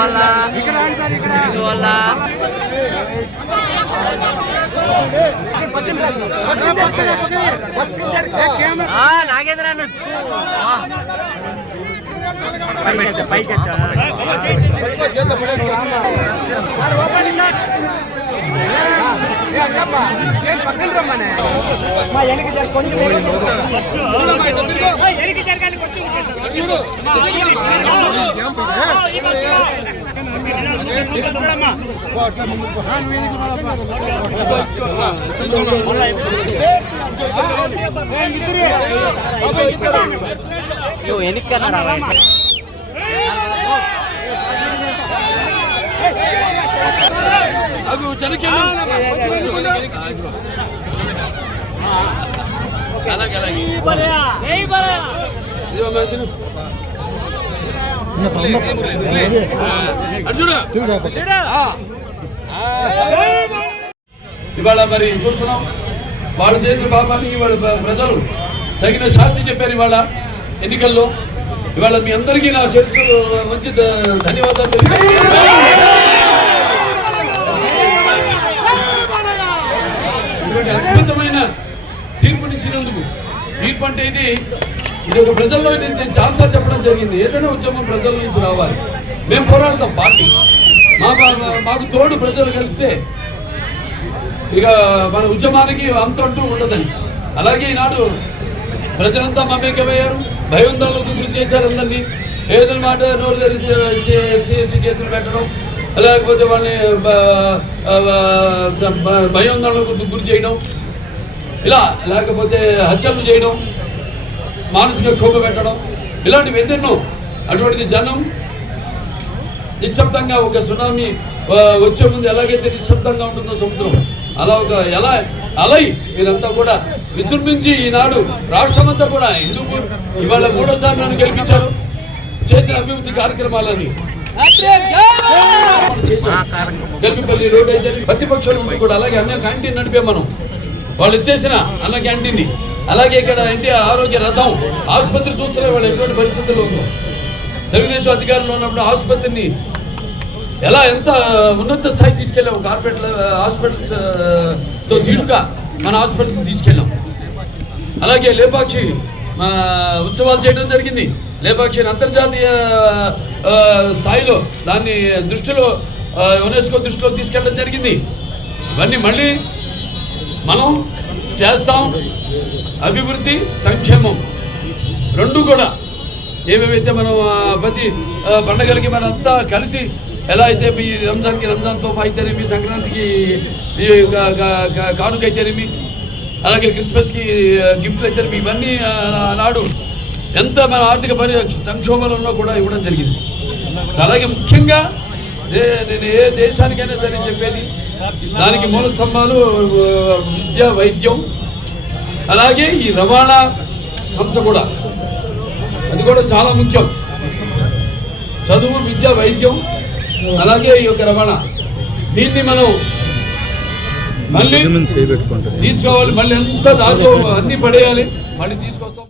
ఇందువల్ల ఇందువల్ల ఆ, నాగేంద్ర అన్న పైకి నువ్వు ఎన్నికన్నా ఇవాళ మరి చూస్తున్నాం. వాళ్ళు చేసిన పాపానికి ఇవాళ ప్రజలు తగిన శాస్తి చెప్పారు ఇవాళ ఎన్నికల్లో. ఇవాళ మీ అందరికీ నా శిరస్సు మంచి ధన్యవాదాలు అద్భుతమైన తీర్పునిచ్చినందుకు తీర్పు అంటే ఇది ఇది ఒక ప్రజల్లో నేను నేను చాలాసార్లు చెప్పడం జరిగింది. ఏదైనా ఉద్యమం ప్రజల నుంచి రావాలి. మేము పోరాడతాం పార్టీ. మా మాకు తోడు ప్రజలు కలిస్తే ఇక మన ఉద్యమానికి అంత అంటూ ఉండదని. అలాగే ఈనాడు ప్రజలంతా మమేకమయ్యారు. భయోందోళనకు గురి చేశారు అందరినీ. ఏదైనా మాట నోరు తెరిస్తే ఎస్సీ ఎస్టీ కేసులు పెట్టడం లేకపోతే వాళ్ళని బ- గురి చేయడం ఇలా లేకపోతే హత్యలు చేయడం మానసిక క్షోభ పెట్టడం ఇలాంటివి ఎన్నెన్నో. అటువంటిది జనం నిశ్శబ్దంగా ఒక సునామీ వచ్చే ముందు ఎలాగైతే నిశ్శబ్దంగా ఉంటుందో సముద్రం అలా ఒక ఎలా అలై మీరంతా కూడా విజృంభించి ఈనాడు రాష్ట్రమంతా కూడా హిందూపూర్ ఇవాళ మూడోసారి నన్ను గెలిపించారు చేసిన అభివృద్ధి కార్యక్రమాలని. గెలిపిపల్లి రోడ్ అయితే ప్రతిపక్షాలు కూడా అలాగే అన్న క్యాంటీన్ నడిపే మనం. వాళ్ళు ఇచ్చేసిన అన్న క్యాంటీన్ని అలాగే ఇక్కడ ఏంటి ఆరోగ్య రథం ఆసుపత్రి చూస్తున్న వాళ్ళు ఎటువంటి పరిస్థితుల్లో ఉందో తెలుగుదేశం అధికారంలో ఉన్నప్పుడు ఆసుపత్రిని ఎలా ఎంత ఉన్నత స్థాయి తీసుకెళ్ళాం కార్పొరేట్ హాస్పిటల్స్తో దీటుగా మన హాస్పిటల్కి తీసుకెళ్ళాం. అలాగే లేపాక్షి ఉత్సవాలు చేయడం జరిగింది. లేపాక్షిని అంతర్జాతీయ స్థాయిలో దాన్ని దృష్టిలో యునెస్కో దృష్టిలో తీసుకెళ్ళడం జరిగింది. ఇవన్నీ మళ్ళీ మనం చేస్తాం. అభివృద్ధి సంక్షేమం. రెండు కూడా. ఏమేమైతే మనం ప్రతి పండగలకి మన అంతా కలిసి ఎలా అయితే మీ రంజాన్కి రంజాన్ తోఫా అయితేనేమి సంక్రాంతికి ఈ కా- కా- కానుక అయితేనేమి అలాగే క్రిస్మస్కి గిఫ్ట్లు అయితేనేమి ఇవన్నీ నాడు ఎంత మన ఆర్థిక పరి సంక్షోభంలో ఉన్నా కూడా ఇవ్వడం జరిగింది. అలాగే ముఖ్యంగా నేను ఏ దేశానికైనా సరే చెప్పేది దానికి మూల స్తంభాలు విద్య వైద్యం అలాగే ఈ రవాణా సంస్థ కూడా. అది కూడా చాలా ముఖ్యం. చదువు విద్య వైద్యం అలాగే ఈ యొక్క రవాణా. దీన్ని మనం మళ్ళీ తీసుకోవాలి. మళ్ళీ ఎంత దాంట్లో అన్ని పడేయాలి మళ్ళీ తీసుకొస్తాం.